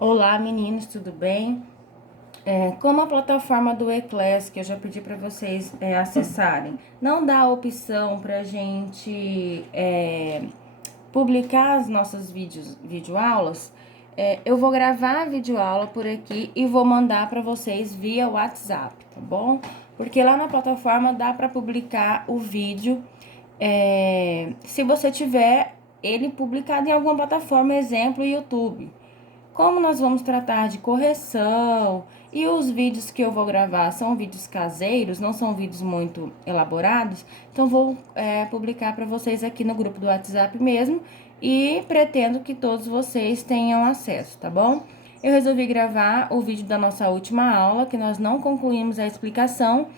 Olá, meninos, tudo bem? Como a plataforma do Eclass, que eu já pedi para vocês acessarem, não dá a opção para a gente publicar as nossas videoaulas, eu vou gravar a videoaula por aqui e vou mandar para vocês via WhatsApp, tá bom? Porque lá na plataforma dá para publicar o vídeo, se você tiver ele publicado em alguma plataforma, exemplo, YouTube. Como nós vamos tratar de correção e os vídeos que eu vou gravar são vídeos caseiros, não são vídeos muito elaborados, então vou publicar para vocês aqui no grupo do WhatsApp mesmo e pretendo que todos vocês tenham acesso, tá bom? Eu resolvi gravar o vídeo da nossa última aula, que nós não concluímos a explicação,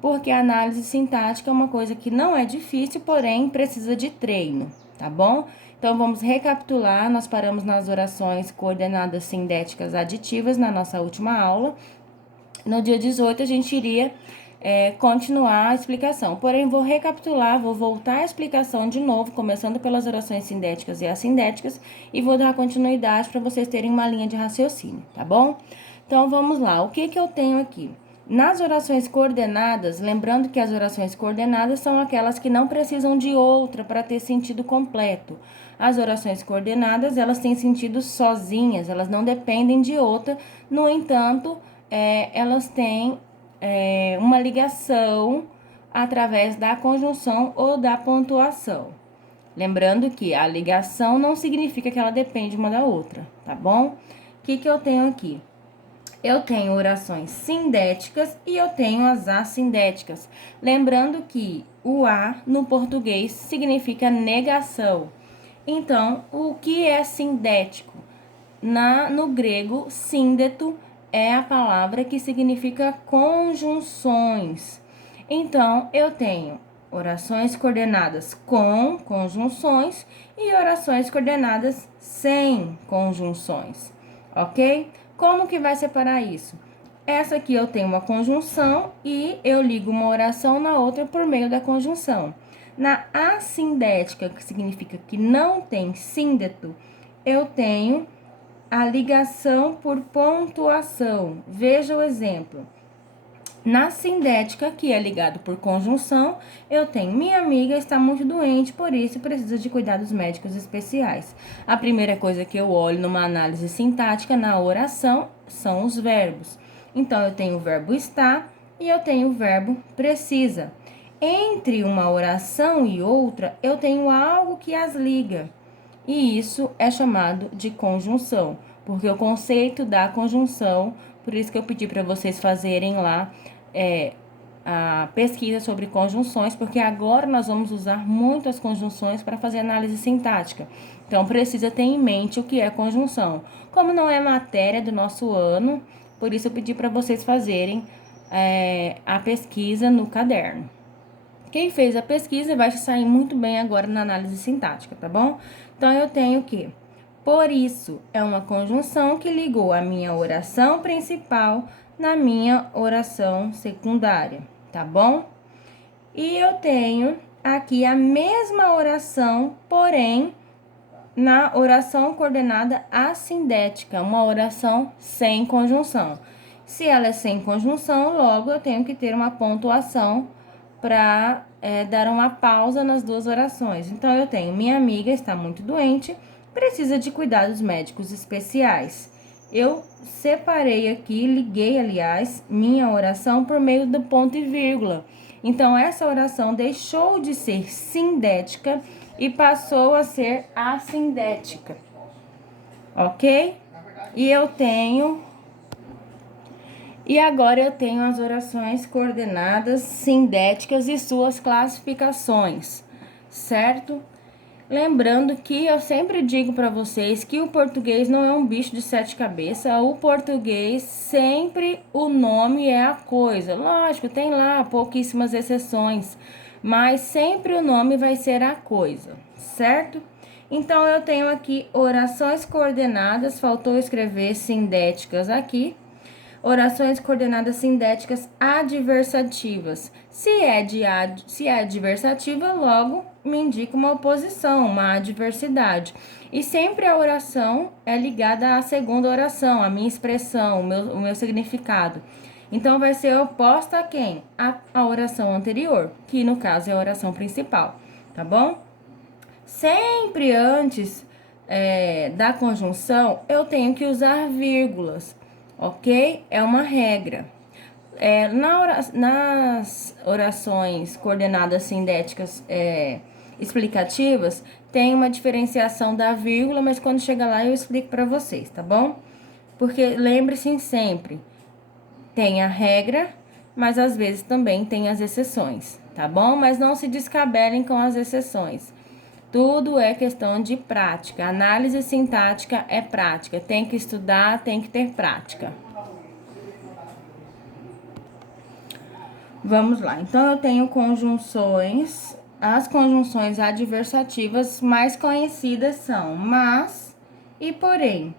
porque a análise sintática é uma coisa que não é difícil, porém precisa de treino, tá bom? Então, vamos recapitular, nós paramos nas orações coordenadas sindéticas aditivas na nossa última aula. No dia 18, a gente iria continuar a explicação. Porém, vou recapitular, vou voltar à explicação de novo, começando pelas orações sindéticas e assindéticas, e vou dar continuidade para vocês terem uma linha de raciocínio, tá bom? Então, vamos lá. O que eu tenho aqui? Nas orações coordenadas, lembrando que as orações coordenadas são aquelas que não precisam de outra para ter sentido completo. As orações coordenadas, elas têm sentido sozinhas, elas não dependem de outra, no entanto, elas têm uma ligação através da conjunção ou da pontuação. Lembrando que a ligação não significa que ela depende uma da outra, tá bom? O que eu tenho aqui? Eu tenho orações sindéticas e eu tenho as assindéticas. Lembrando que o A no português significa negação. Então, o que é sindético? No grego, síndeto é a palavra que significa conjunções. Então, eu tenho orações coordenadas com conjunções e orações coordenadas sem conjunções, ok? Como que vai separar isso? Essa aqui eu tenho uma conjunção e eu ligo uma oração na outra por meio da conjunção. Na assindética, que significa que não tem síndeto, eu tenho a ligação por pontuação. Veja o exemplo. Na sindética, que é ligado por conjunção, eu tenho minha amiga está muito doente, por isso precisa de cuidados médicos especiais. A primeira coisa que eu olho numa análise sintática na oração são os verbos. Então, eu tenho o verbo estar e eu tenho o verbo precisa. Entre uma oração e outra, eu tenho algo que as liga. E isso é chamado de conjunção, porque o conceito da conjunção, por isso que eu pedi para vocês fazerem lá a pesquisa sobre conjunções, porque agora nós vamos usar muito as conjunções para fazer análise sintática. Então, precisa ter em mente o que é conjunção. Como não é matéria do nosso ano, por isso eu pedi para vocês fazerem a pesquisa no caderno. Quem fez a pesquisa vai sair muito bem agora na análise sintática, tá bom? Então, eu tenho que, por isso, é uma conjunção que ligou a minha oração principal na minha oração secundária, tá bom? E eu tenho aqui a mesma oração, porém, na oração coordenada assindética, uma oração sem conjunção. Se ela é sem conjunção, logo eu tenho que ter uma pontuação para dar uma pausa nas duas orações. Então, eu tenho minha amiga está muito doente, precisa de cuidados médicos especiais. Eu separei aqui, liguei, aliás, minha oração por meio do ponto e vírgula. Então, essa oração deixou de ser sindética e passou a ser assindética, ok? E agora eu tenho as orações coordenadas sindéticas e suas classificações, certo? Lembrando que eu sempre digo para vocês que o português não é um bicho de sete cabeças. O português sempre o nome é a coisa. Lógico, tem lá pouquíssimas exceções, mas sempre o nome vai ser a coisa, certo? Então, eu tenho aqui orações coordenadas, faltou escrever sindéticas aqui. Orações coordenadas sindéticas adversativas. Se é adversativa, logo me indica uma oposição, uma adversidade. E sempre a oração é ligada à segunda oração, a minha expressão, o meu significado. Então, vai ser oposta a quem? A oração anterior, que no caso é a oração principal, tá bom? Sempre antes da conjunção, eu tenho que usar vírgulas, ok? É uma regra. Nas orações coordenadas sindéticas explicativas, tem uma diferenciação da vírgula, mas quando chegar lá eu explico para vocês, tá bom? Porque lembre-se sempre, tem a regra, mas às vezes também tem as exceções, tá bom? Mas não se descabelem com as exceções. Tudo é questão de prática. Análise sintática é prática. Tem que estudar, tem que ter prática. Vamos lá. Então, eu tenho conjunções. As conjunções adversativas mais conhecidas são mas e porém.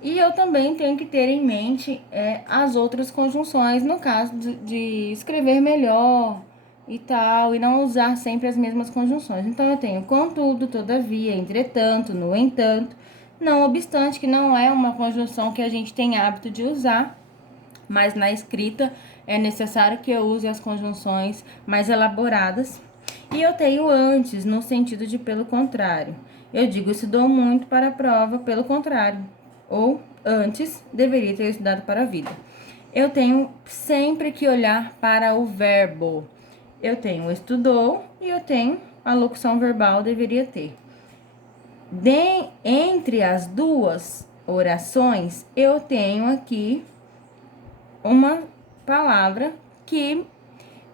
E eu também tenho que ter em mente as outras conjunções, no caso de escrever melhor e tal, e não usar sempre as mesmas conjunções. Então, eu tenho contudo, todavia, entretanto, no entanto, não obstante, que não é uma conjunção que a gente tem hábito de usar, mas na escrita é necessário que eu use as conjunções mais elaboradas. E eu tenho antes, no sentido de pelo contrário. Eu digo estudou muito para a prova, pelo contrário. Ou antes, deveria ter estudado para a vida. Eu tenho sempre que olhar para o verbo. Eu tenho estudou e eu tenho a locução verbal, deveria ter. Entre as duas orações, eu tenho aqui uma palavra que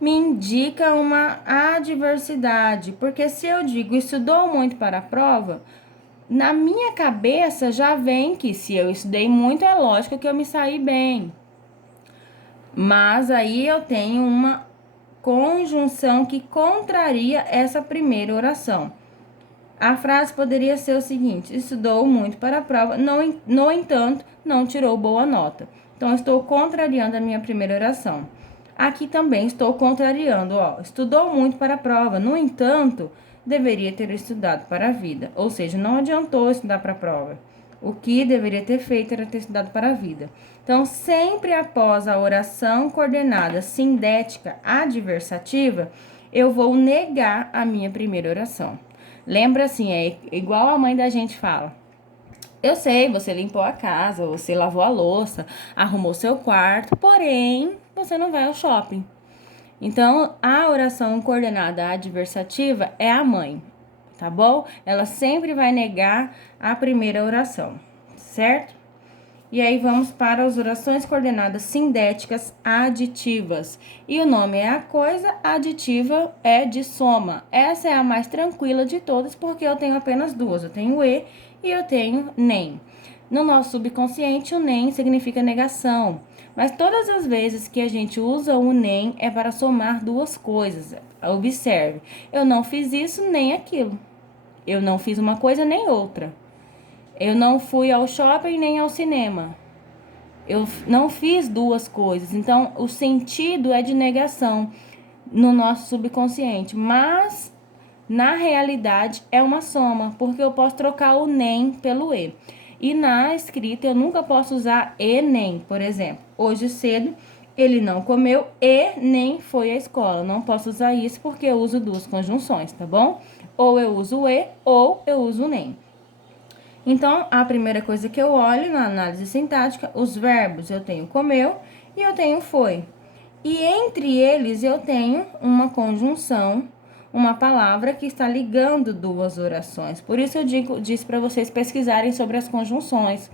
me indica uma adversidade, porque se eu digo estudou muito para a prova, na minha cabeça já vem que se eu estudei muito, é lógico que eu me saí bem. Mas aí eu tenho uma conjunção que contraria essa primeira oração. A frase poderia ser o seguinte: estudou muito para a prova, no entanto, não tirou boa nota. Então, estou contrariando a minha primeira oração. Aqui também estou contrariando, ó. Estudou muito para a prova, no entanto, deveria ter estudado para a vida. Ou seja, não adiantou estudar para a prova. O que deveria ter feito era ter estudado para a vida. Então, sempre após a oração coordenada sindética adversativa, eu vou negar a minha primeira oração. Lembra assim, é igual a mãe da gente fala. Eu sei, você limpou a casa, você lavou a louça, arrumou seu quarto, porém, você não vai ao shopping. Então, a oração coordenada adversativa é a mãe, tá bom? Ela sempre vai negar a primeira oração, certo? E aí, vamos para as orações coordenadas sindéticas aditivas. E o nome é a coisa, aditiva é de soma. Essa é a mais tranquila de todas, porque eu tenho apenas duas. Eu tenho e eu tenho nem. No nosso subconsciente, o nem significa negação. Mas todas as vezes que a gente usa o nem, é para somar duas coisas. Observe, eu não fiz isso nem aquilo. Eu não fiz uma coisa nem outra. Eu não fui ao shopping nem ao cinema. Eu não fiz duas coisas. Então, o sentido é de negação no nosso subconsciente. Mas, na realidade, é uma soma, porque eu posso trocar o nem pelo e. E na escrita, eu nunca posso usar e nem. Por exemplo, hoje cedo, ele não comeu e nem foi à escola. Não posso usar isso porque eu uso duas conjunções, tá bom? Ou eu uso e, ou eu uso nem. Então, a primeira coisa que eu olho na análise sintática, os verbos, eu tenho comeu e eu tenho foi. E entre eles eu tenho uma conjunção, uma palavra que está ligando duas orações. Por isso eu disse para vocês pesquisarem sobre as conjunções.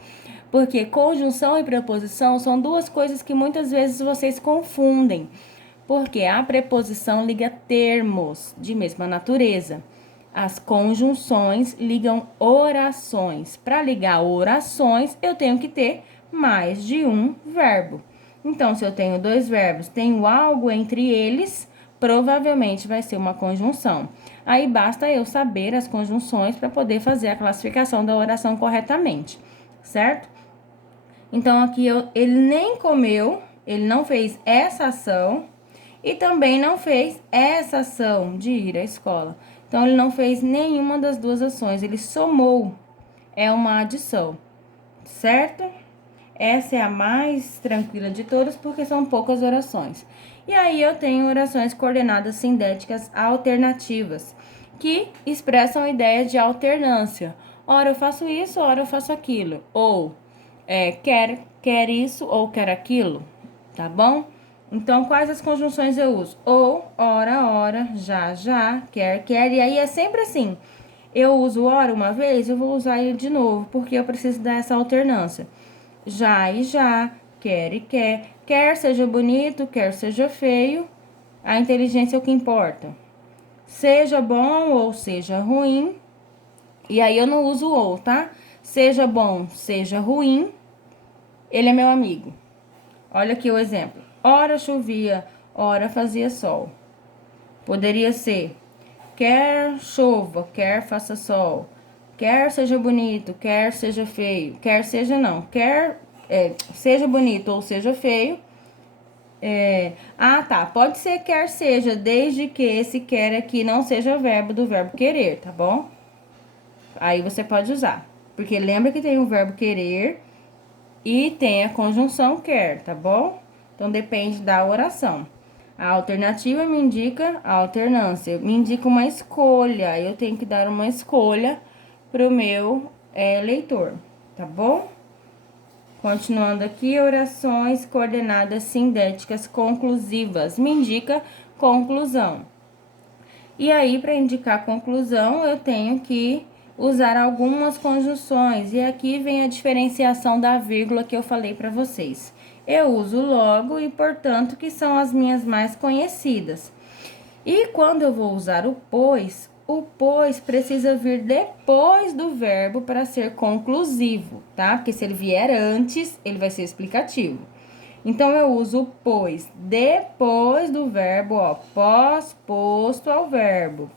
Porque conjunção e preposição são duas coisas que muitas vezes vocês confundem. Porque a preposição liga termos de mesma natureza. As conjunções ligam orações. Para ligar orações, eu tenho que ter mais de um verbo. Então, se eu tenho dois verbos, tenho algo entre eles, provavelmente vai ser uma conjunção. Aí basta eu saber as conjunções para poder fazer a classificação da oração corretamente, certo? Então, aqui ele nem comeu, ele não fez essa ação e também não fez essa ação de ir à escola. Então, ele não fez nenhuma das duas ações, ele somou. É uma adição, certo? Essa é a mais tranquila de todas, porque são poucas orações. E aí, eu tenho orações coordenadas sindéticas alternativas, que expressam a ideia de alternância. Ora eu faço isso, ora eu faço aquilo. Ou, quer isso ou quer aquilo, tá bom? Então, quais as conjunções eu uso? Ou, ora, já, quer. E aí, é sempre assim. Eu uso ora uma vez, eu vou usar ele de novo, porque eu preciso dar essa alternância. Já e já, quer e quer. Quer seja bonito, quer seja feio, a inteligência é o que importa. Seja bom ou seja ruim, e aí eu não uso ou, tá? Seja bom, seja ruim, ele é meu amigo. Olha aqui o exemplo. Ora chovia, ora fazia sol. Poderia ser quer chova, quer faça sol. Quer seja bonito, quer seja feio. Quer seja não, seja bonito ou seja feio. Tá. Pode ser quer seja, desde que esse quer aqui não seja verbo do verbo querer, tá bom? Aí você pode usar. Porque lembra que tem o verbo querer e tem a conjunção quer, tá bom? Então, depende da oração. A alternativa me indica a alternância, me indica uma escolha. Eu tenho que dar uma escolha para o meu leitor, tá bom? Continuando aqui, orações coordenadas sindéticas conclusivas. Me indica conclusão. E aí, para indicar conclusão, eu tenho que usar algumas conjunções. E aqui vem a diferenciação da vírgula que eu falei para vocês. Eu uso logo e, portanto, que são as minhas mais conhecidas. E quando eu vou usar o pois precisa vir depois do verbo para ser conclusivo, tá? Porque se ele vier antes, ele vai ser explicativo. Então, eu uso o pois depois do verbo, ó, pós-posto ao verbo,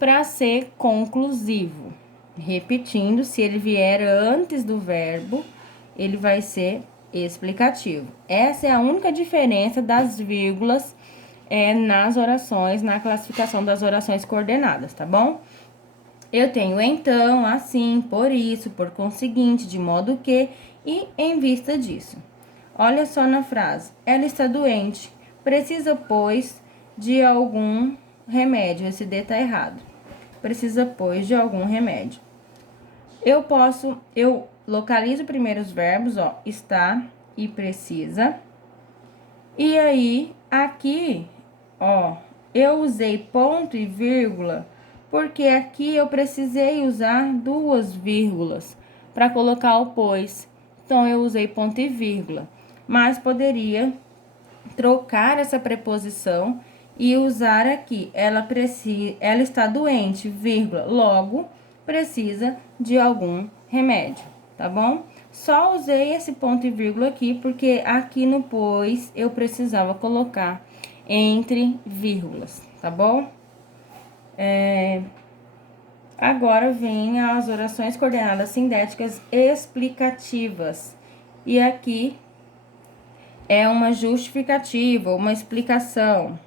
para ser conclusivo. Repetindo, se ele vier antes do verbo, ele vai ser explicativo. Essa é a única diferença das vírgulas nas orações, na classificação das orações coordenadas, tá bom? Eu tenho então, assim, por isso, por conseguinte, de modo que e em vista disso. Olha só na frase. Ela está doente, precisa, pois, de algum remédio. Esse D tá errado. Precisa, pois, de algum remédio. Eu localizo primeiro os verbos, ó, está e precisa. E aí, aqui, ó, eu usei ponto e vírgula, porque aqui eu precisei usar duas vírgulas para colocar o pois. Então, eu usei ponto e vírgula, mas poderia trocar essa preposição e usar aqui. Ela está doente, vírgula, logo precisa de algum remédio, tá bom? Só usei esse ponto e vírgula aqui, porque aqui no pois eu precisava colocar entre vírgulas, tá bom? Agora vem as orações coordenadas sindéticas explicativas. E aqui é uma justificativa, uma explicação,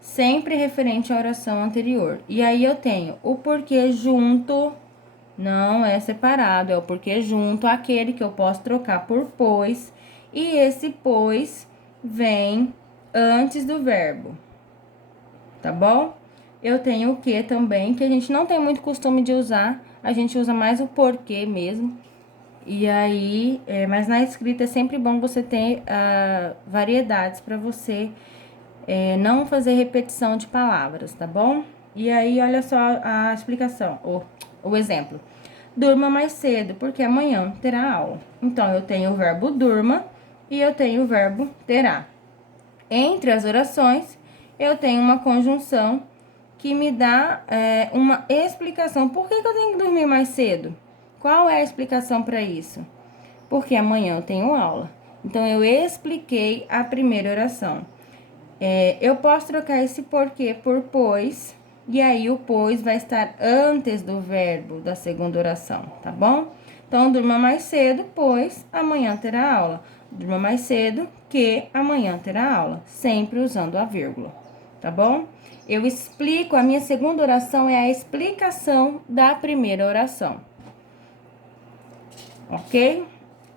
sempre referente à oração anterior. E aí eu tenho o porquê junto, não é separado, é o porquê junto, aquele que eu posso trocar por pois, e esse pois vem antes do verbo, tá bom? Eu tenho o que também, que a gente não tem muito costume de usar, a gente usa mais o porquê mesmo. E aí, mas na escrita é sempre bom você ter variedades para você não fazer repetição de palavras, tá bom? E aí, olha só a explicação, o exemplo. Durma mais cedo, porque amanhã terá aula. Então, eu tenho o verbo durma e eu tenho o verbo terá. Entre as orações, eu tenho uma conjunção que me dá uma explicação. Por que eu tenho que dormir mais cedo? Qual é a explicação para isso? Porque amanhã eu tenho aula. Então, eu expliquei a primeira oração. Eu posso trocar esse porquê por pois, e aí o pois vai estar antes do verbo da segunda oração, tá bom? Então, durma mais cedo, pois amanhã terá aula. Durma mais cedo, que amanhã terá aula, sempre usando a vírgula, tá bom? Eu explico, a minha segunda oração é a explicação da primeira oração, ok?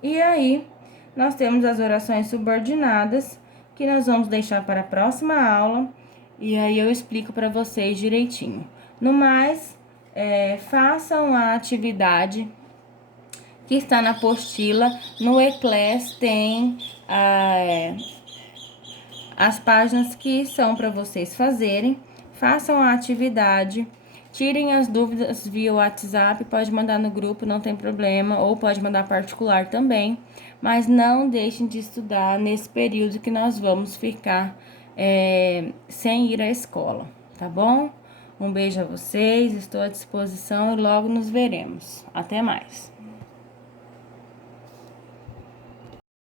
E aí, nós temos as orações subordinadas, que nós vamos deixar para a próxima aula, e aí eu explico para vocês direitinho. No mais, façam a atividade que está na apostila. No Eclass tem as páginas que são para vocês fazerem. Façam a atividade, tirem as dúvidas via WhatsApp, pode mandar no grupo, não tem problema, ou pode mandar particular também, mas não deixem de estudar nesse período que nós vamos ficar sem ir à escola, tá bom? Um beijo a vocês, estou à disposição e logo nos veremos. Até mais!